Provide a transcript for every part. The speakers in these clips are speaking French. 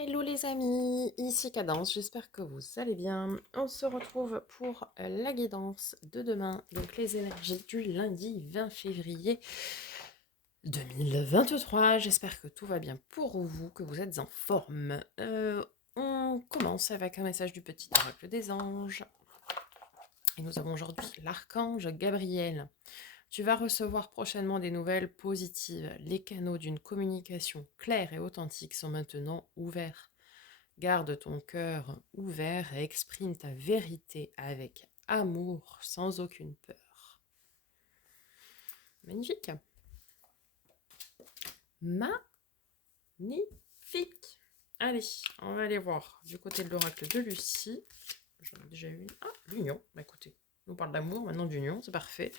Hello les amis, ici Cadence, j'espère que vous allez bien. On se retrouve pour la guidance de demain, donc les énergies du lundi 20 février 2023. J'espère que tout va bien pour vous, que vous êtes en forme. On commence avec un message du petit oracle des anges. Et nous avons aujourd'hui l'archange Gabriel. Tu vas recevoir prochainement des nouvelles positives. Les canaux d'une communication claire et authentique sont maintenant ouverts. Garde ton cœur ouvert et exprime ta vérité avec amour, sans aucune peur. Magnifique. Magnifique. Allez, on va aller voir du côté de l'oracle de Lucie. J'en ai déjà une. Ah, l'union. Bah, écoutez, on parle d'amour, maintenant d'union, c'est parfait.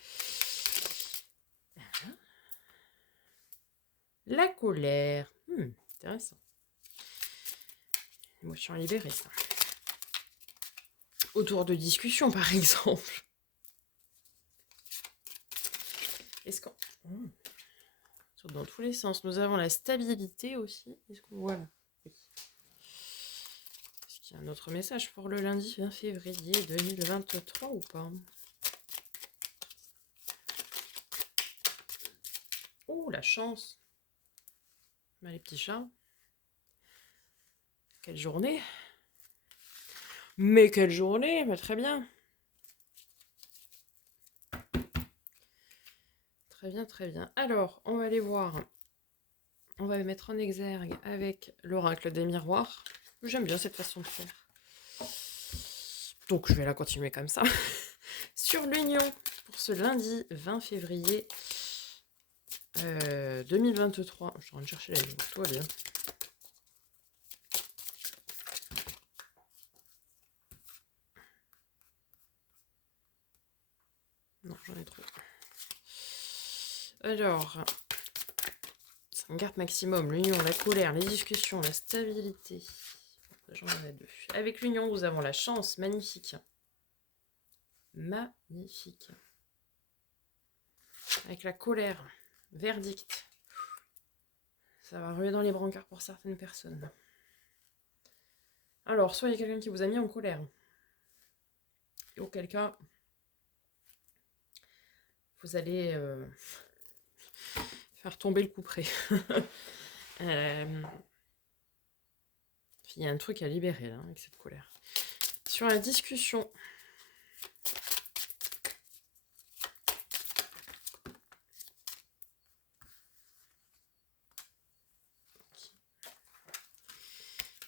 La colère. Intéressant. Émotion libérée, ça. Autour de discussion, par exemple. Est-ce qu'on... Dans tous les sens. Nous avons la stabilité aussi. Est-ce qu'on... Voilà. Oui. Est-ce qu'il y a un autre message pour le lundi 20 février 2023 ou pas? Oh, la chance. Bah, les petits chats. Quelle journée. Mais quelle journée. Bah, très bien. Très bien, très bien. Alors, on va aller voir. On va mettre en exergue avec l'oracle des miroirs. J'aime bien cette façon de faire. Donc, je vais la continuer comme ça. Sur l'union, pour ce lundi 20 février 2023. Je suis en train de chercher la ligne. Tout va bien. Non, j'en ai trop. Alors, 5 cartes maximum, l'union, la colère, les discussions, la stabilité. J'en ai 2. Avec l'union, nous avons la chance, magnifique. Magnifique. Avec la colère, verdict. Ça va ruer dans les brancards pour certaines personnes. Alors, soit il y a quelqu'un qui vous a mis en colère. Et auquel cas, vous allez faire tomber le couperet. Il y a un truc à libérer là, avec cette colère. Sur la discussion.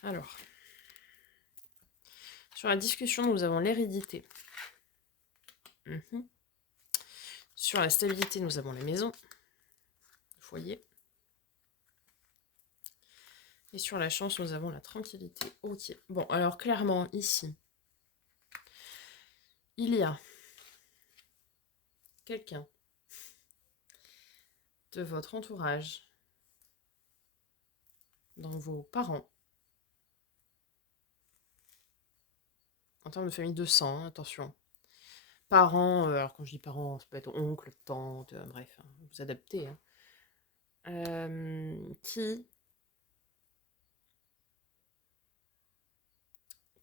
Alors, sur la discussion, nous avons l'hérédité. Sur la stabilité, nous avons la maison, le foyer. Et sur la chance, nous avons la tranquillité. Ok. Bon, alors clairement, ici, il y a quelqu'un de votre entourage, dans vos parents, en termes de famille de sang, hein, attention. Parents, alors quand je dis parents, ça peut être oncle, tante, bref, hein, vous adaptez.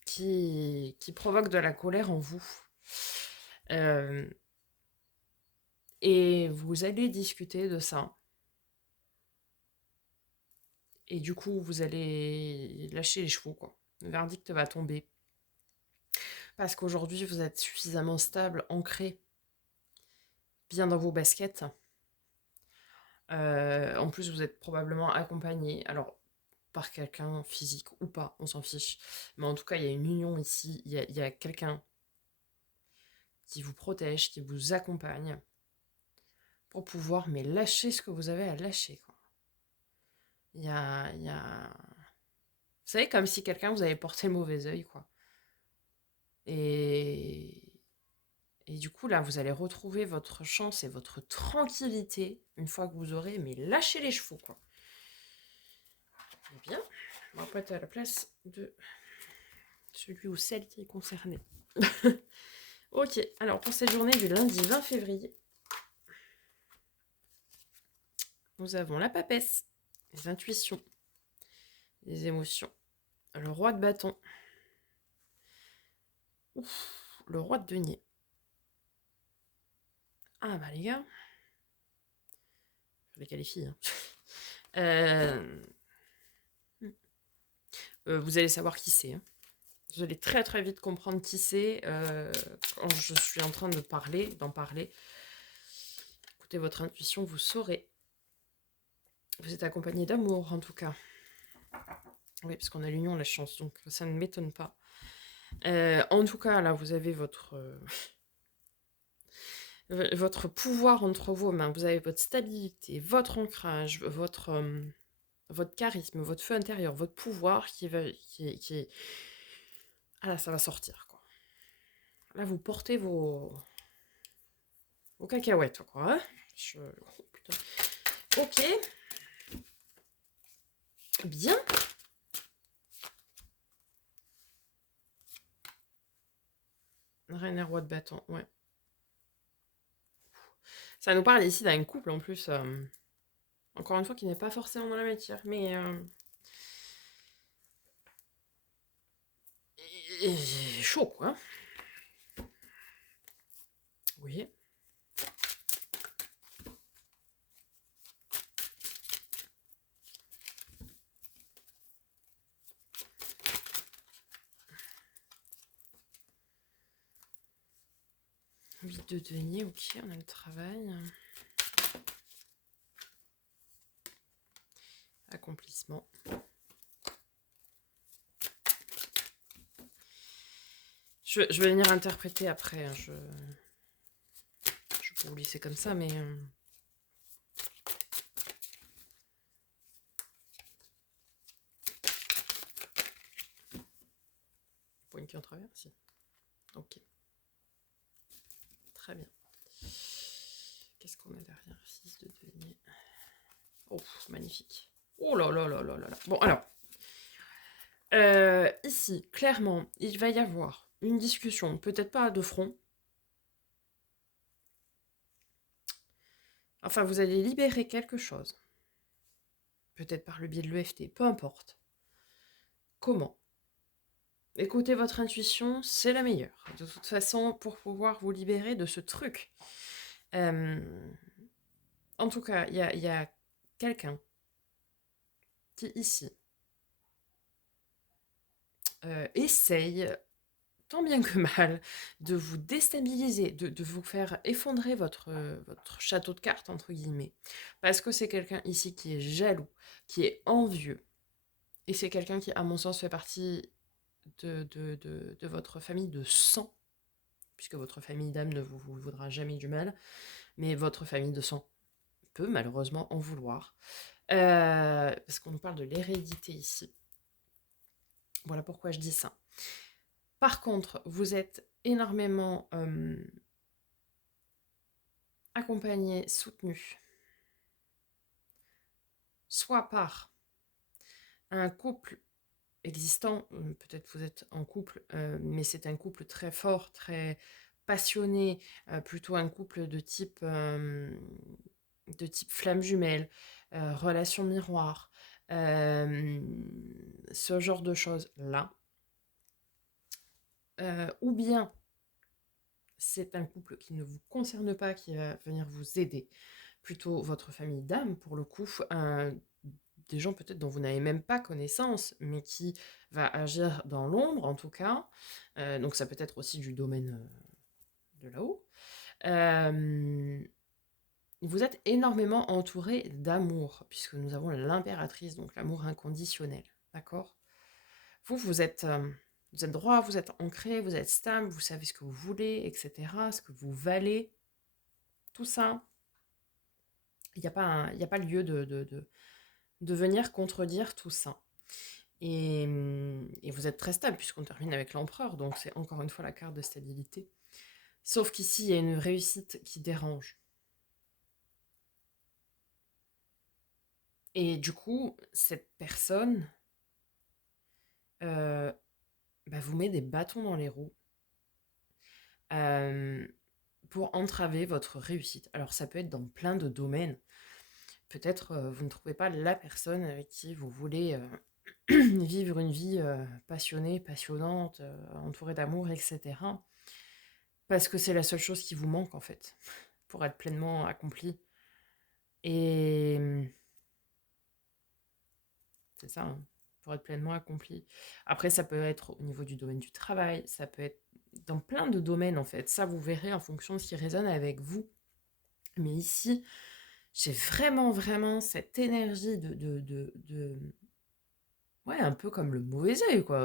Qui provoque de la colère en vous. Et vous allez discuter de ça. Et du coup, vous allez lâcher les chevaux, quoi. Le verdict va tomber. Parce qu'aujourd'hui, vous êtes suffisamment stable, ancré, bien dans vos baskets. En plus, vous êtes probablement accompagné. Alors, par quelqu'un physique ou pas, on s'en fiche. Mais en tout cas, il y a une union ici. Il y a quelqu'un qui vous protège, qui vous accompagne pour pouvoir lâcher ce que vous avez à lâcher, quoi. Il y a... Vous savez, comme si quelqu'un vous avait porté le mauvais œil, quoi. Et du coup, là, vous allez retrouver votre chance et votre tranquillité une fois que vous aurez lâché les chevaux, quoi. Eh bien, on va pas être à la place de celui ou celle qui est concerné. Ok, alors pour cette journée du lundi 20 février, nous avons la papesse, les intuitions, les émotions, Le roi de bâton. Ouf, le roi de denier. Ah bah les gars, je les qualifie. Hein. Euh, vous allez savoir qui c'est. Hein. Vous allez très très vite comprendre qui c'est quand je suis en train d'en parler. Écoutez votre intuition, vous saurez. Vous êtes accompagné d'amour en tout cas. Oui, parce qu'on a l'union, la chance, donc ça ne m'étonne pas. En tout cas, là, vous avez votre pouvoir entre vos mains. Vous avez votre stabilité, votre ancrage, votre charisme, votre feu intérieur, votre pouvoir qui. Ah là, ça va sortir, quoi. Là, vous portez vos cacahuètes, quoi. Hein oh, putain. Ok. Bien. Reine et roi de bâton, ouais. Ça nous parle ici d'un couple, en plus. Encore une fois, qui n'est pas forcément dans la matière, mais... chaud, quoi. Oui. Oui, de denier, ok, on a le travail. Accomplissement. Je vais venir interpréter après. Hein, je peux vous laisser comme ça, mais... Point qui en travers, si. Ok. Très bien. Qu'est-ce qu'on a derrière 6 de denier. Oh, magnifique. Oh là là là là là là. Bon, alors. Ici, clairement, il va y avoir une discussion, peut-être pas de front. Enfin, vous allez libérer quelque chose. Peut-être par le biais de l'EFT, peu importe. Comment? Écoutez votre intuition, c'est la meilleure. De toute façon, pour pouvoir vous libérer de ce truc. En tout cas, il y a quelqu'un qui, ici, essaye, tant bien que mal, de vous déstabiliser, de vous faire effondrer votre château de cartes, entre guillemets. Parce que c'est quelqu'un ici qui est jaloux, qui est envieux. Et c'est quelqu'un qui, à mon sens, fait partie de votre famille de sang, puisque votre famille d'âme ne vous voudra jamais du mal, mais votre famille de sang peut malheureusement en vouloir. Parce qu'on nous parle de l'hérédité ici. Voilà pourquoi je dis ça. Par contre, vous êtes énormément accompagné, soutenu, soit par un couple existant, peut-être vous êtes en couple, mais c'est un couple très fort, très passionné, plutôt un couple de type flamme jumelle, relation miroir, ce genre de choses-là. Ou bien c'est un couple qui ne vous concerne pas, qui va venir vous aider. Plutôt votre famille d'âme, pour le coup, des gens peut-être dont vous n'avez même pas connaissance, mais qui va agir dans l'ombre, en tout cas. Donc ça peut être aussi du domaine de là-haut. Vous êtes énormément entouré d'amour, puisque nous avons l'impératrice, donc l'amour inconditionnel. D'accord? Vous êtes droit, vous êtes ancré, vous êtes stable, vous savez ce que vous voulez, etc., ce que vous valez, tout ça. Il n'y a pas lieu de venir contredire tout ça. Et vous êtes très stable, puisqu'on termine avec l'empereur, donc c'est encore une fois la carte de stabilité. Sauf qu'ici, il y a une réussite qui dérange. Et du coup, cette personne vous met des bâtons dans les roues pour entraver votre réussite. Alors ça peut être dans plein de domaines. Peut-être vous ne trouvez pas la personne avec qui vous voulez vivre une vie passionnée, passionnante, entourée d'amour, etc. Parce que c'est la seule chose qui vous manque, en fait, pour être pleinement accompli. Et c'est ça, hein, pour être pleinement accompli. Après, ça peut être au niveau du domaine du travail, ça peut être dans plein de domaines, en fait. Ça, vous verrez en fonction de ce qui résonne avec vous. Mais ici, j'ai vraiment, vraiment cette énergie ouais, un peu comme le mauvais œil, quoi.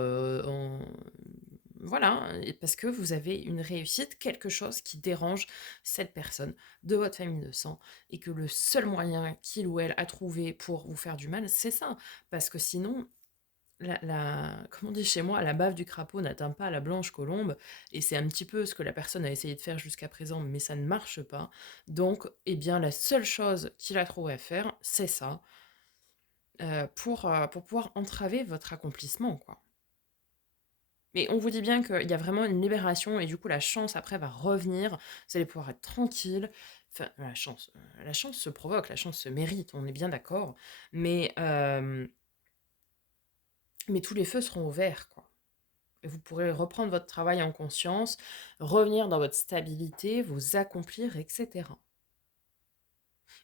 Voilà, et parce que vous avez une réussite, quelque chose qui dérange cette personne de votre famille de sang, et que le seul moyen qu'il ou elle a trouvé pour vous faire du mal, c'est ça. Parce que sinon, comme on dit chez moi, la bave du crapaud n'atteint pas la blanche colombe, et c'est un petit peu ce que la personne a essayé de faire jusqu'à présent, mais ça ne marche pas. Donc, eh bien, la seule chose qu'il a trouvé à faire, c'est ça, pour pouvoir entraver votre accomplissement, quoi. Mais on vous dit bien qu'il y a vraiment une libération et du coup la chance après va revenir, vous allez pouvoir être tranquille. Enfin, la chance se provoque, la chance se mérite, on est bien d'accord. Mais tous les feux seront ouverts, quoi. Et vous pourrez reprendre votre travail en conscience, revenir dans votre stabilité, vous accomplir, etc.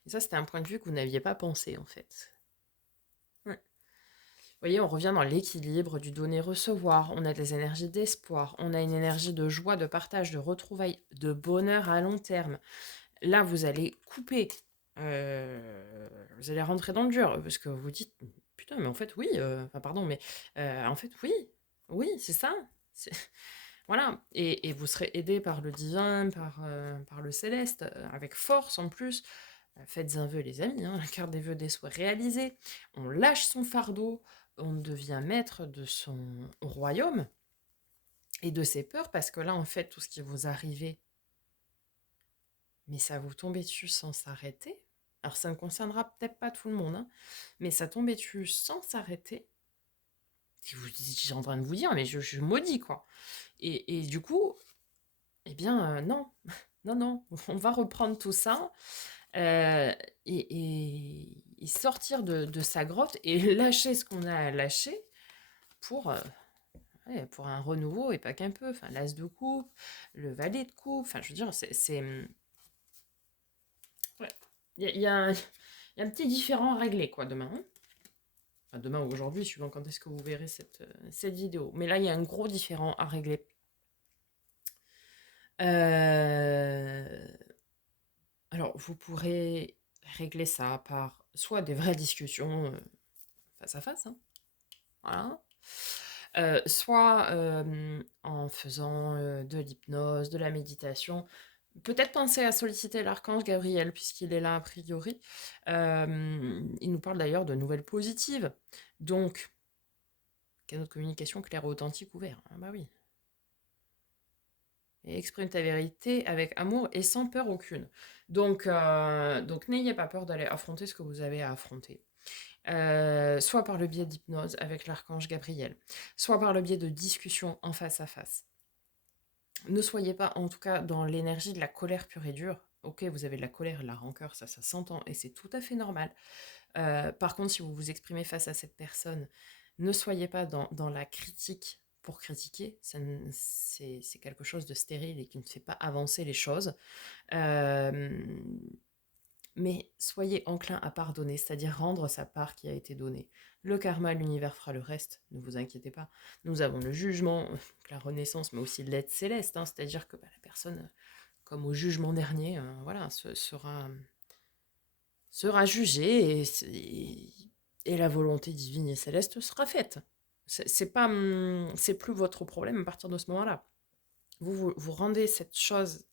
Et ça, c'était un point de vue que vous n'aviez pas pensé, en fait. Ouais. Vous voyez, on revient dans l'équilibre du donner-recevoir. On a des énergies d'espoir, on a une énergie de joie, de partage, de retrouvailles, de bonheur à long terme. Là, vous allez couper. Vous allez rentrer dans le dur parce que vous vous dites, putain, mais en fait, oui. Enfin, pardon, mais en fait, oui. Oui, c'est ça. C'est- Voilà. Et vous serez aidé par le divin, par le céleste, avec force en plus. Faites un vœu, les amis, hein, la carte des vœux des souhaits réalisés. On lâche son fardeau, on devient maître de son royaume et de ses peurs, parce que là, en fait, tout ce qui vous arrivait, mais ça vous tombait dessus sans s'arrêter. Alors, ça ne concernera peut-être pas tout le monde, hein, mais ça tombait dessus sans s'arrêter. Si vous j'étais en train de vous dire, mais je maudis, quoi. Et du coup, eh bien, non, non, non, on va reprendre tout ça. Et sortir de sa grotte et lâcher ce qu'on a à lâcher pour, ouais, pour un renouveau, et pas qu'un peu. Enfin, l'as de coupe, le valet de coupe, enfin, je veux dire, ouais. Il y a un petit différent à régler, quoi, demain, hein. Enfin, demain ou aujourd'hui, suivant quand est-ce que vous verrez cette vidéo. Mais là, il y a un gros différent à régler. Euh, Alors, vous pourrez régler ça par soit des vraies discussions face à face, hein, voilà. Soit en faisant de l'hypnose, de la méditation. Peut-être penser à solliciter l'archange Gabriel, puisqu'il est là a priori. Il nous parle d'ailleurs de nouvelles positives. Donc, canaux de communication clair, authentique, ouvert. Ah bah oui. Et exprime ta vérité avec amour et sans peur aucune. Donc n'ayez pas peur d'aller affronter ce que vous avez à affronter. Soit par le biais d'hypnose avec l'archange Gabriel, soit par le biais de discussions en face à face. Ne soyez pas, en tout cas, dans l'énergie de la colère pure et dure. Ok, vous avez de la colère et de la rancœur, ça s'entend, et c'est tout à fait normal. Par contre, si vous vous exprimez face à cette personne, ne soyez pas dans la critique pour critiquer. C'est quelque chose de stérile et qui ne fait pas avancer les choses. Euh, mais soyez enclin à pardonner, c'est-à-dire rendre sa part qui a été donnée. Le karma, l'univers fera le reste, ne vous inquiétez pas. Nous avons le jugement, la renaissance, mais aussi l'aide céleste, hein, c'est-à-dire que la personne, comme au jugement dernier, voilà, sera jugée, et la volonté divine et céleste sera faite. C'est pas, c'est plus votre problème à partir de ce moment-là. Vous rendez cette chose,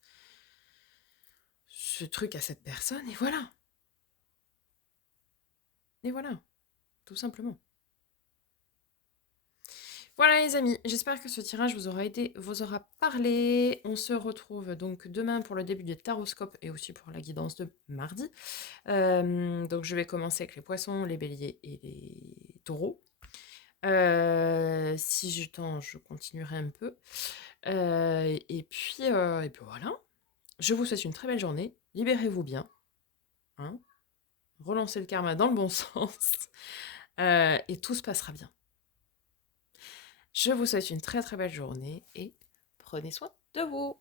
ce truc à cette personne, et voilà. Et voilà, tout simplement. Voilà les amis, j'espère que ce tirage vous aura aidé, vous aura parlé. On se retrouve donc demain pour le début des taroscopes et aussi pour la guidance de mardi. Donc je vais commencer avec les poissons, les béliers et les taureaux. Si j'ai le temps, je continuerai un peu. Et puis voilà. Je vous souhaite une très belle journée. Libérez-vous bien, hein. Relancez le karma dans le bon sens. Et tout se passera bien. Je vous souhaite une très très belle journée et prenez soin de vous.